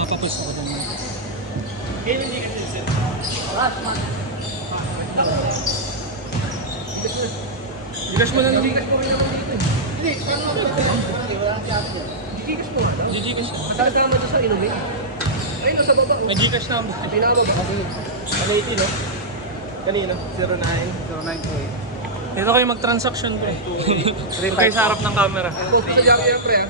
Papapos ako doon. Hindi kasi sir. Gigas mo na naman. Gigas mo rin naman dito. Hindi, paano ako? Gigas mo nga daw. Gigas. Kasama doon sa inumin. Ayun no, sa baba. May gigas na mo. Pinama ba ako? Ano ito no? Kanina? 0928. Dito kayo mag-transaction bro. Rin kayo sa harap ng camera. Post ko sa Jackie yan pre ha.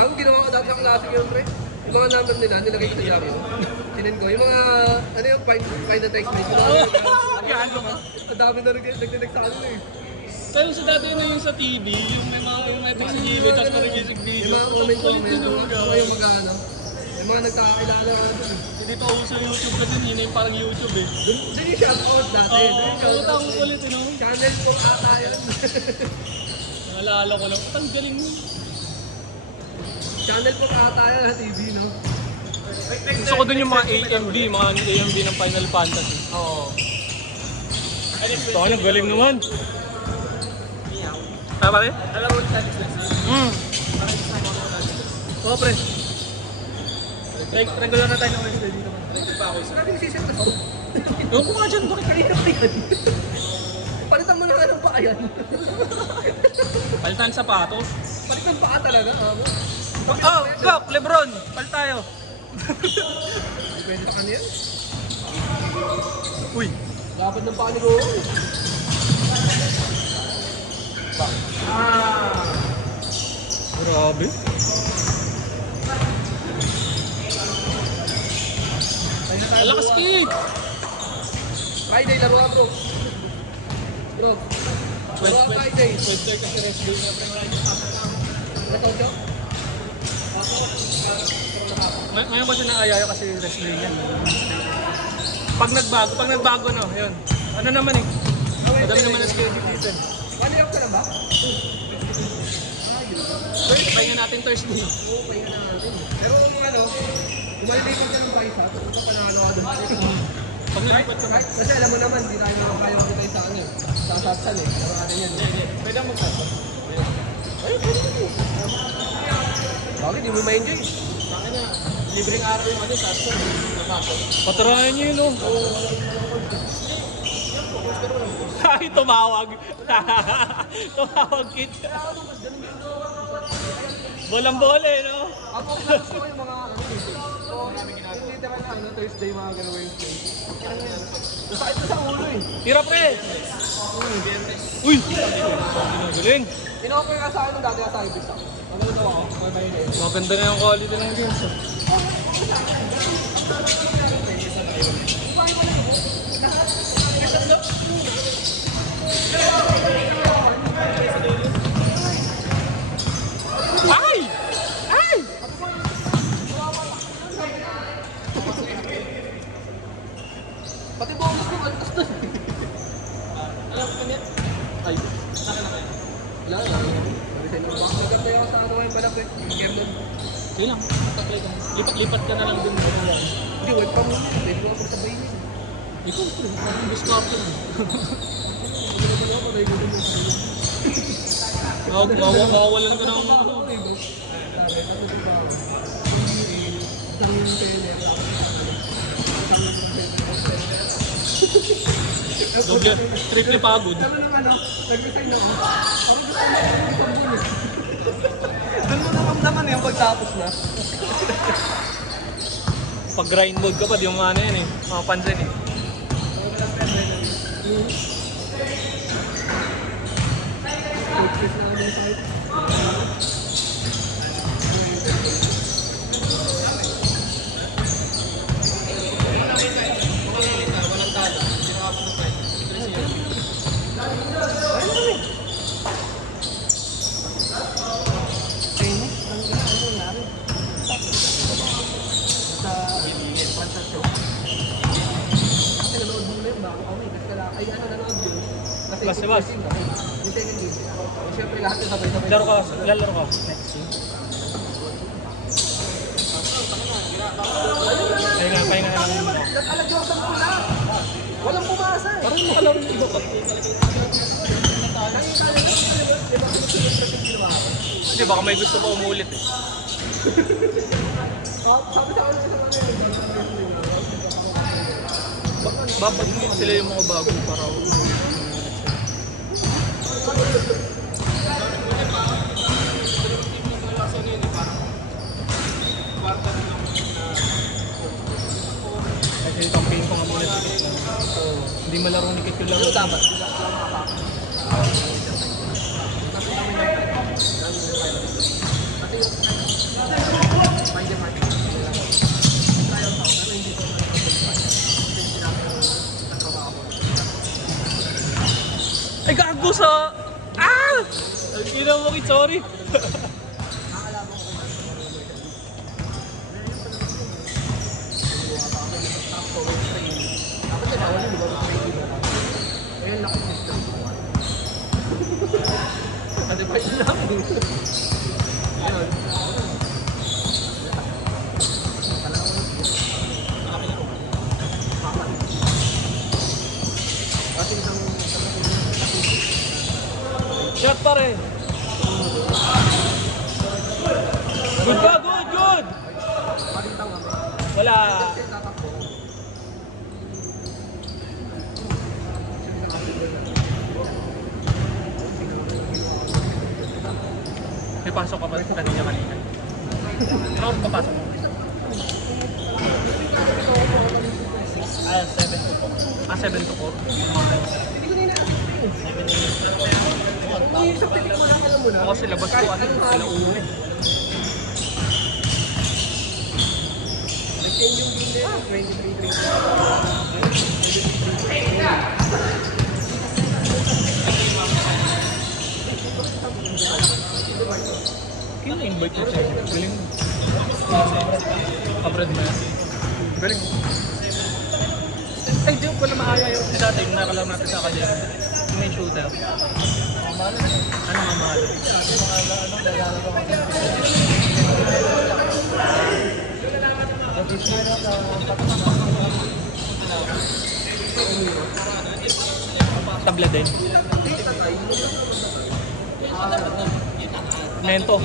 Ako ginawa ko dati sa klase yun pre. Yung mga number nila, nilagay ko sa Jackie. Tinin ko. Yung mga, ano yung find the text message. Yan mo. Ang dami na nagtinig sa ano eh. Pero sa dati na yung sa TV, yung may text video, tapos parang music video. Yung mga comment, yung mga ano. Yung mga nagkakilala ka doon. Dito ako sa YouTube kasi yun yung parang YouTube eh. Doon yung shoutout dati. Oo, tawag ulit eh no? Channel 4 ata yun. Naalala ko lang, ang galing mo. Channel 4 ata yan sa TV no? Gusto ko dun yung mga AMV, mga AMV ng Final Fantasy. Oo. Ito ka na, galing naman. Ah, pare? Alam mo sa Oo, pre. Regular na tayo ng Wednesday dito. Sinabi yung sisit na to. Ewan ko nga dyan, bakit Kanina pa yan. Palitan mo na nga ng paa yan. palitan sapatos? Palitan paa talaga. Oh, Gok, Lebron, palit tayo. Pwede pa kanyan. Uy. Dapat ng paa ni Go. Grabe. Lakas kick! Friday, laro ka bro. Bro. Laro ka Friday. Wednesday kasi rest day niya, pre. Nataw siya? Ngayon ko siya naayaya kasi rest day niya. Pag nagbago no, yun. Ano naman eh. Madami naman ang schedule dito. Ano yung ka na ba? Pahinga natin Thursday. Oo, pahinga na natin. Pero kung ano, kumalilipat ka ng paisa, tapos ka panalo ka doon. Pag nalipat ka ba? Kasi alam mo naman, hindi tayo makakaya ko tayo sa ano eh. Sa satsan eh. Pero natin yan. Pwede mo magtatap. Ay, pwede mo. Bakit? Di mo ma-enjoy? Bakit na? Libreng araw yung ano, satsan. Patarayan niyo yun, oh. Ay, tumawag. Tumawag kita. Bolang-bola eh, no? Ako ang plans ko yung mga ano dito. So, hindi naman na ano, Thursday, mga gano'n Wednesday. Nasakit na sa ulo eh. Tira, pre! Uy! Galing! In-offer ka sa akin nung dati ka sa Ibis ako. Ano daw ako? Maganda na yung quality ng games. Ay! Ay! Pati bonus ko, ano gusto? Alam ko niya? Ay, saka na kayo. Wala lang. Nagkantay ako sa ano ngayon balak eh. Kevin. Sige lang, apply ka. Lipat-lipat ka na lang dun. Hindi, wait pa mo. Pwede ko ako sa bayi. Ikaw, pre. Parang discover. Ano naman ako, patay ko din yung bayi. Mawawalan ka ng ano. Doble, triple pagod. Ano nang ano, nag-resign ako. Parang gusto mo ako isang buwan eh. Doon mo nakamdaman yung pagtapos na. Pag grind mode ka pa, di mo ano yan eh. Makapansin eh. Bas. Siyempre lahat yung sabay-sabay. Lalaro ka. Pahinga na lang. Nag-alagyosan ko na. Walang pumasa eh. Parang makalaro yung iba pa. Hindi, baka may gusto pa umulit eh. Sabi sa akin sa Babad mo sila yung mga bago para kasi campaign ko nga muna tikit na. Hindi malaro ni Kit yung laro. dapat. Ay, gago sa... Ah! Ang ina mo, Kit, sorry. Ano pa yun lang? Ayun. Shot pa rin. Good ka, good, good! Wala. May pasok ka pa rin kanina. Ano oras papasok mo? 7 to 4. 7 to 4? Ako sa labas ko, sila uwi. Nag-change yung game nila, 23-3. Kaya na-invite ko sa'yo. Galing mo. Kapred mo yan. Galing mo. Ay, di ko pala maaya yung dati yung nakalaro natin sa kanya. May shooter. Ano nga mahal? Tabla din. Mento.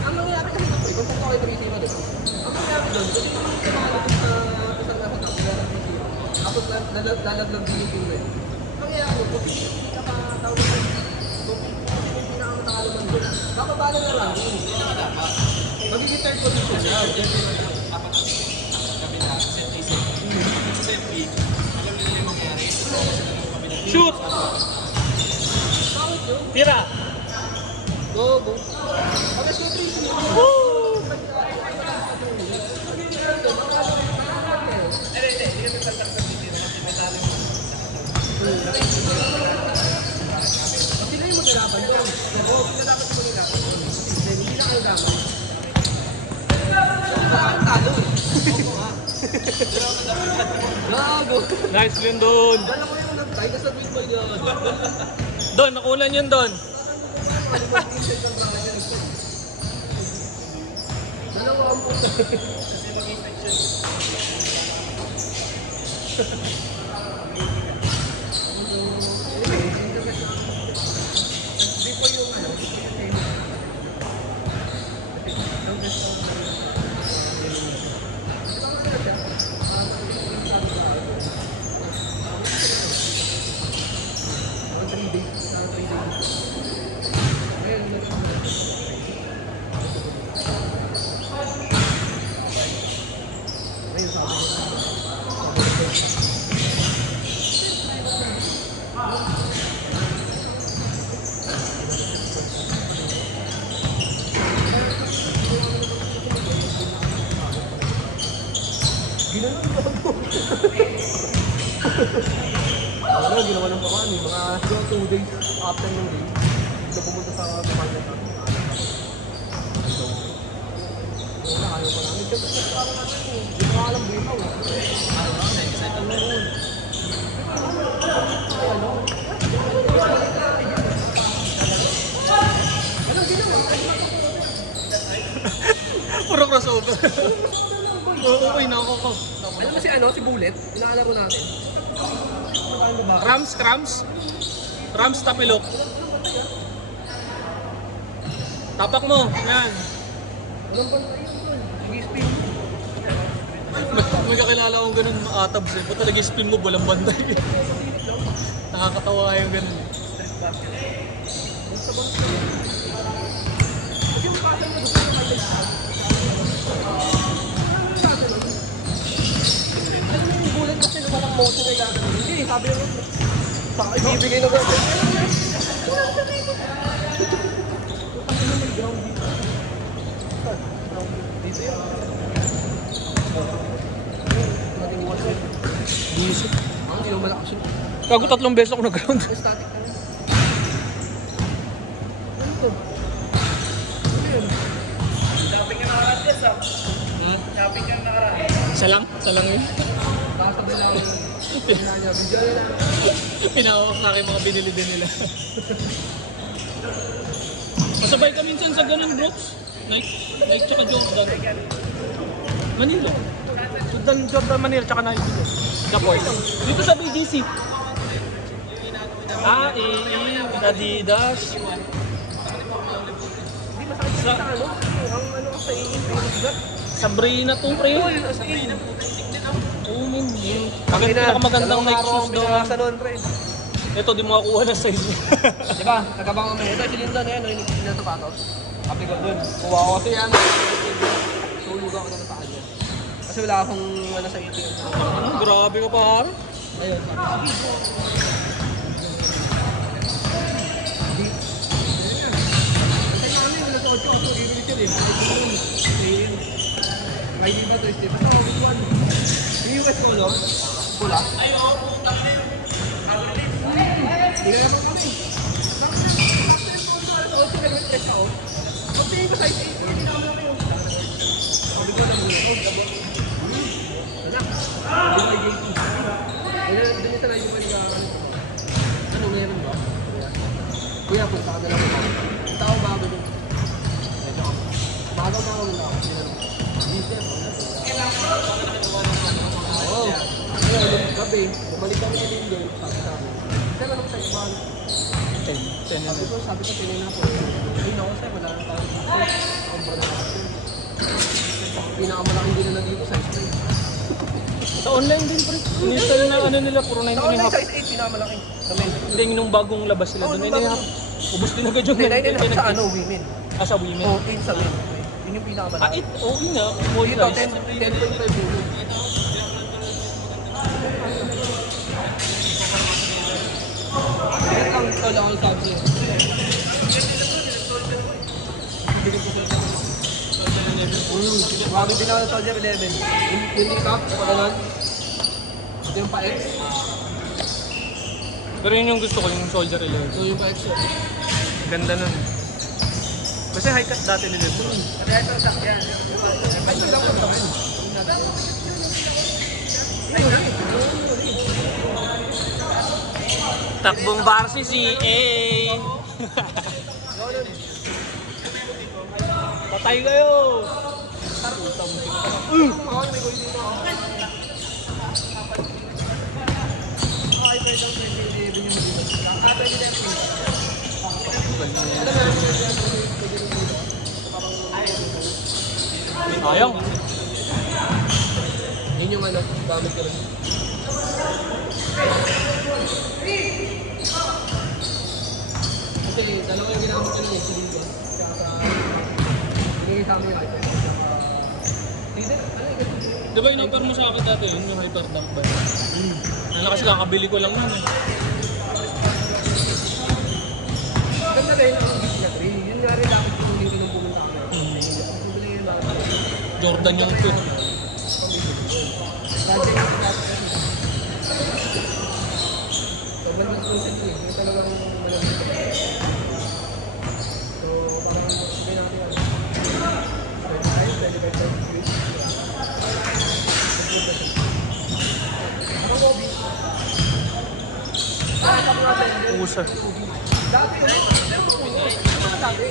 Ang nangyayari kasi ito, kung ako ay 3-0 dito, ang nangyayari doon, kasi kumakalat sa isang lahat ng tapos lalaglag din yung team. Ang nangyayari, kung hindi ka pa tawag doon, kung hindi yung pinakamatakaluman doon, kakabala na lang yun. Magiging third position siya. Shoot! Tira! Go, go. Pag-shoot 3-0. Woo! Sila yung maghirapan doon. Oo, sila dapat yung maghirapan doon. Hindi lang kayo dapat. Ang talo eh. Gago. Nice yun doon. Dala ko yung nag-tie, kasi sa tweet mo yun. Don, nakunan yun Don. Dalawa ang puto. Hindi po yung ano. Ano, ginawa ng pakaan eh. Mga 2 days after ng game. Ito pumunta sa Pamanya sa wala, ayaw pa namin. Siyempre, nagpapala namin eh. Hindi ko alam buhaw eh. Ayaw ka, excited na yun. Ay, ano? Ano, ginawa? Puro crossover. Okay na ako ko. Alam mo si ano, si Bullet? Inaalaro natin. Rams, Rams. Rams Tapilok. Tapak mo. Yan. Walang bantay yun, tol. Sige, spin. May kakilala akong ganun atabs eh. Puta nag-spin mo, walang banday. Nakakatawa yung ganun. Street basket. Basta basta. Kasi yung kata niya, gusto niya kaya ano yung gulat kasi na walang moto kay gagawin? Hindi, sabi niya, baka ibibigay na ba? Dito yun. Bullshit. Hindi naman malakas yun. Kago 3 beses ako nag-ground. Static na yun. Ano to? Ano yun? Shopping ka nakaraan, Jess, ah. Shopping ka nakaraan. Isa lang yun. Kakasabay lang yung niya. Bigyan na lang. Pinawak sa akin mga binili din nila. Masabay ka minsan sa ganun, Brooks. Nike tsaka Jordan. Manila. Jordan Manila tsaka Nike. Dapoy. Dito sa BGC. Adidas. Hindi masakit sa ano? Ang ano sa iin. Sabrina to, pre. Sabrina. Oo, min. Pinakamagandang Nike shoes daw. Sa noon, pre. Ito, di mo makukuha na size mo. Di ba? Nagabang kami. Ito, si Linda na yan. Yung sapatos. Sabi ko dun. Kuha ko kasi yan. Tulog ako naman sa kanya. Kasi wala akong ano sa ATM. Grabe ka pa, ha? Ayun. Kasi kami, wala sa 8 ako. Ibig yun eh. May di ba to? Basta ako bituan. Yung US color. Pula. Ay, oo, putang na yun. Hindi na naman kami. Pagtingin ko sa isa, hindi na kami na kayo. Sabi ko lang muna. Anak, hindi ba JT? Doon sa live ko nag-aaral. Ano, meron ba? Kuya, punta ka na lang ako. Tao bago doon. Bago pa ako na ako. Oo. Kaya nung gabi, bumalik kami sa Lindo. Sabi sa amin. Sir, ano sa ibang? 10 na. Sabi ko, tingin na po. Hindi na ako, sir. Wala na tayo dito. Ang bala natin. Pinakamalaking din na dito, size 3. Sa online din, pre. Initial na ano nila, puro 9 Sa and a online, half. size 8, pinakamalaki. Sa men. Hindi, nung bagong labas sila Oo, doon. nung 9 and a half. Ubus din agad yung Hindi, 9 and a half 9 sa ano, women. sa women. Oo, 8 sa men. Yun yung pinakamalaki. Okay nga. Small Dito, size. 10.5 women. Yan ang tol ako sabi. Grabe pinaka sa Soldier 11. Yung kneecap, pagalan. Ito yung pa-X. Pero yun yung gusto ko, yung Soldier 11. So yung pa-X yun. Ganda nun. Kasi high cut dati nila ito. Kaya ito, sakyan. Ay, yun lang ang naman. Takbong Barsi si A. Patay kayo! Sayang. Yun yung ano, gamit ko rin. Kasi dalawa yung ginamit ko lang eh, silinggo. Kaya sa... Binigay sa amin yung iPad. Hindi, ano yung Di ba in-offer mo sa akin dati yun, yung hyperdunk ba? Ano kasi kakabili ko lang nun eh. Ganda rin ang beat niya, Trey. Yun nga rin dapat patuloy rin ang pumunta kami. Patuloy yun dapat. Jordan yung fit. Project yung dapat kasi. Sobrang mas consent eh. Yung talagang malamit. So, parang sabihin natin yan. 25 views. Ano mo, Obi? Usa. Dati ko. Dati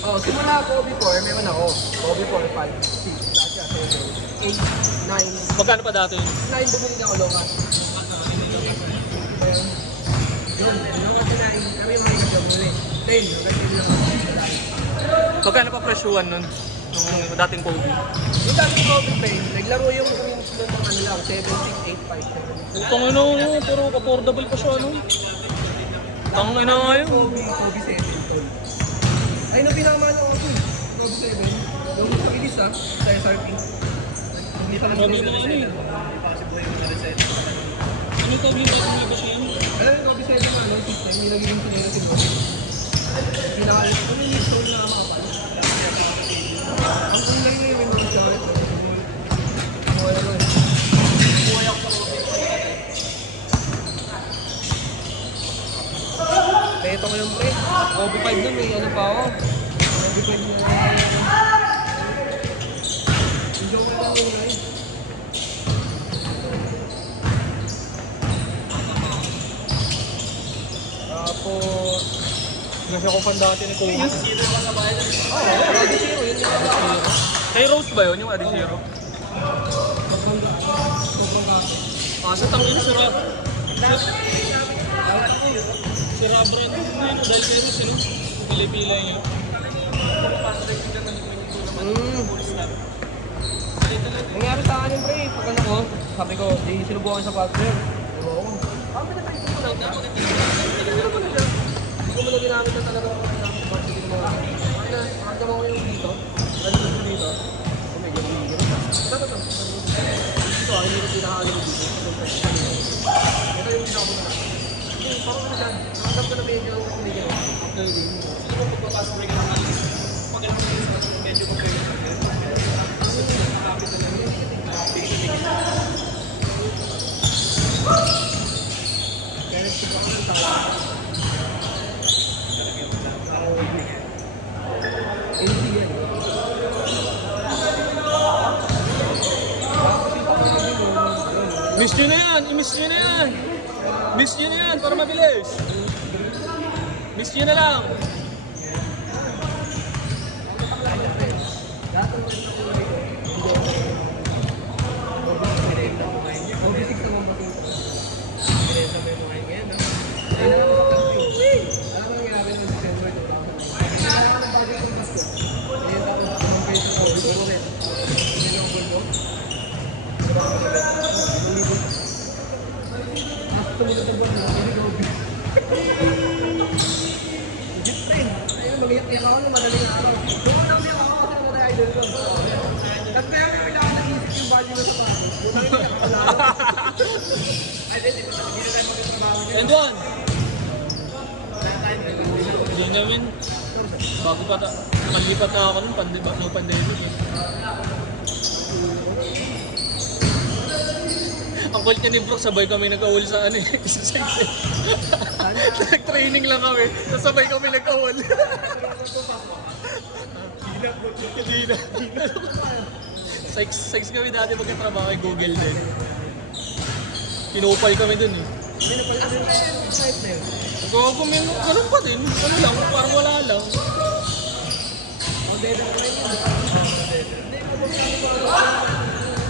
oh, simula ako before, meron ako. Kobe 4, 5, 6, lahat siya, 7, 8, 9. Magkano pa dati yun? 9 bumili na ako loka. Yun, yun ako sa 9. 10. Hanggang 10 lang ako. Magkano pa presyuhan nun? Nung dating Kobe? Yung dating Kobe Pain, naglaro yung Queens ng mga ano lang, 7-6, 8-5, 7-6. Putang ina ano, pero affordable pa siya ano. Tang ina nga yun. Kobe 7 tol. Ay, nung pinakamahal ako ito. Kobe 7. Yung sa release sa SRP. Hindi pa lang Kobe yung na ano eh. Possible yung mga reset. Ano ito, hindi ba siya yun? Alam yung Kobe 7 ano, system, yung nagiging sinay na siguro. Pinaka, ano yung stone na makapal? Ang kulay na yung mga jacket. Wala na eh. Ito ko yung pre. Kobe 5 nun, may ano pa ako. Kobe 5 na hindi ko lang ulay. Tapos, nasa ko pa dati ni Kobe. Zero yung kasabay na. Oo, Kobe 0, yun yung Kay Rose ba yun, yung Adi Zero? sobrang kaso. Sa tangin si Rob. Si Rob rin. Dahil kayo na sila. Pili-pila niya. Nangyari sa akin pre, pag ano ko, sabi ko, di sinubukan sa partner. Diba ako? Kami na tayo sinubukan na. Hindi ko mo na ginamit na talaga ako sa partner din mo. Nakagama ko yung dito. Ano yung dito? Oh my God, hindi ko. Ito. Ito, hindi ko pinakagin dito. Ito yung ginawa ko na. Parang ano dyan, nakagam ko na medyo kumigil. After the game. Sino mo pagpapasok rin ka ng alis? Pag alam mo yung medyo mo kayo. Miss nyo na yan! I-miss nyo na yan! Miss nyo na yan para mabilis! Miss nyo na lang! Mag-iyak ako ng madaling araw. Doon lang yung ako kasi mga idol ko. Tapos kaya may kailangan nag-isip yung value mo sa patos. Doon lang yung ako lang. And one! Hindi namin. Bago pa malipat na ako nung pandemic eh. Ang kulit niya ni Brooke, sabay kami nag-awol sa ano eh. Nag-training lang kami, sabay kami nag-awol. Hindi na. Size kami dati magkatrabaho kay Google din. Kinupal kami dun eh. Ganun pa din. Ano lang, parang wala lang.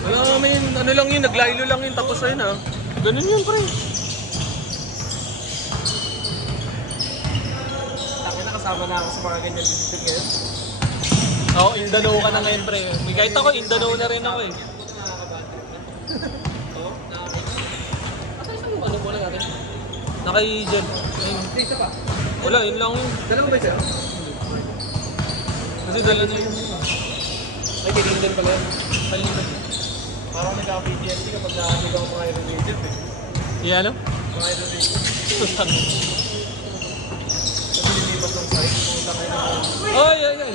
Wala kami, ano lang yun, naglaylo lang yun, tapos ayun ha. Ganun yun pre. Taki nakasama na ako sa mga ganyan decision ngayon. Oo, Indanao ka na ngayon pre. Kahit ako, Indanao na rin ako eh. Ano mo lang natin? Naka-gel. Isa pa. Wala, yun lang yun. Dalawa ba siya? Kasi dala na yun. Ay, kinindan pala yun. Ayun na. Parang nagka-PTSD kapag nakanig ako mga Iron Maiden eh. Iya ano? Mga Iron Maiden. Susan. Kasi lilipas ng site, pumunta kayo na. Ay, ay, ay.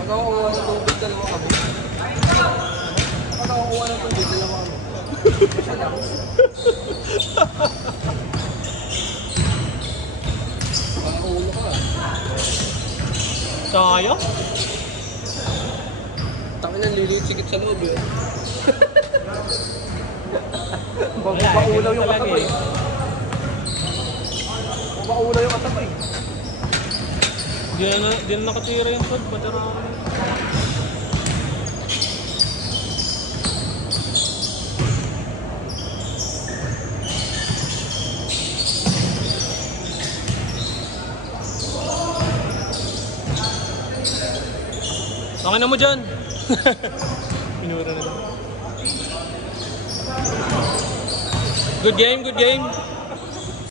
Pag ako kuha ng tubig, dalawa kami. Pag ako kuha ng tubig, dalawa kami. Isa lang. Parang ulo ka. Sayang. Tangin ang liliit sigit sa loob yun. Paulaw yung katabay. Paulaw yung katabay. Di na nakatira yung food, padara. Okay na mo dyan. Pinura na lang. Good game, good game.